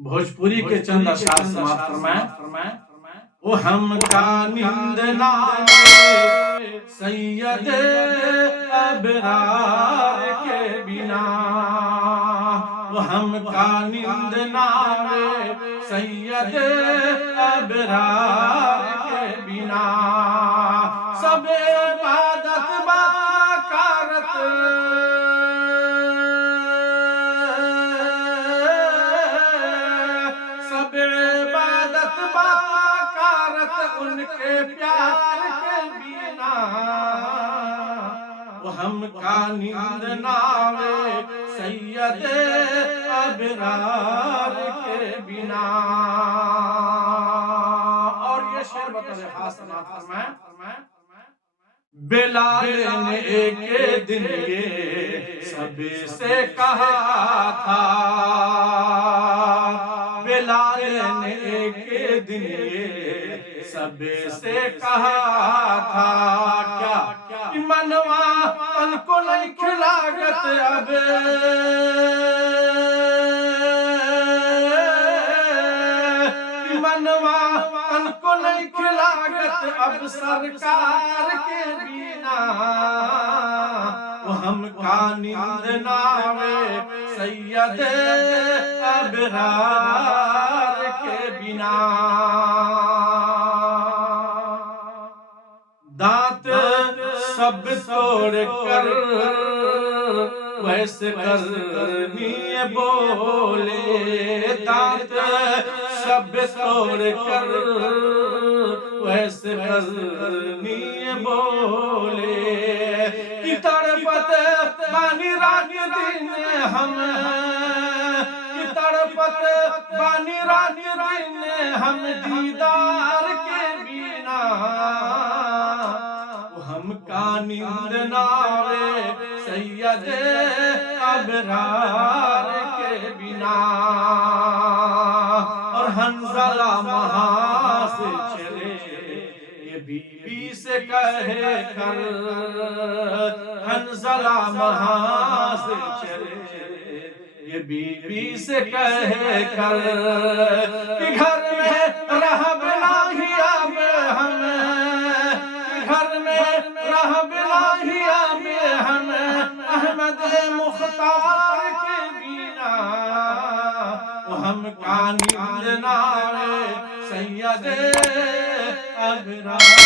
भोजपुरी के चंद अशार समाप्त फरमाएं। वो हम का नींद नावे सैयद अबरार के बिना, वो हम का नींद नावे सैयद अबरार के बिना। सब इबादत बाकारत उनके प्यार के बिना, वो हम का नींद नावे सैयद अबरार के बिना। और ये शेर बता खास फरमाएं। बिलाल ने एक दिन ये सबसे कहा था, बिलाल ने एक दिन ये सबसे कहा था, क्या मनवा तन को नहीं खिलागत अब, मनवा तन को नहीं खिलागत अब सरकार के बिना। वो हम का नींद नावे सैयद अबरार के बिना। दांत सब तोड़ कर वैसे करनी बोले, दांत सब तोड़ कर वैसे करनी बोले, कि तड़पत बानी रात दिन हम, कि तड़पत बानी रात दिन हम दीदार के बिना। हम का नींद नावे सैयद अबरार के बिना। और हंज़ला वहाँ से चले ये बीबी से कहे कर, हंज़ला वहाँ से चले ये बीबी से कहे कर, कि घर में रह बिलाही अब हम, घर में रह बिलाही अब हम अहमद मुख्तार के बिना। वो हम का नींद नावे सैयद अबरार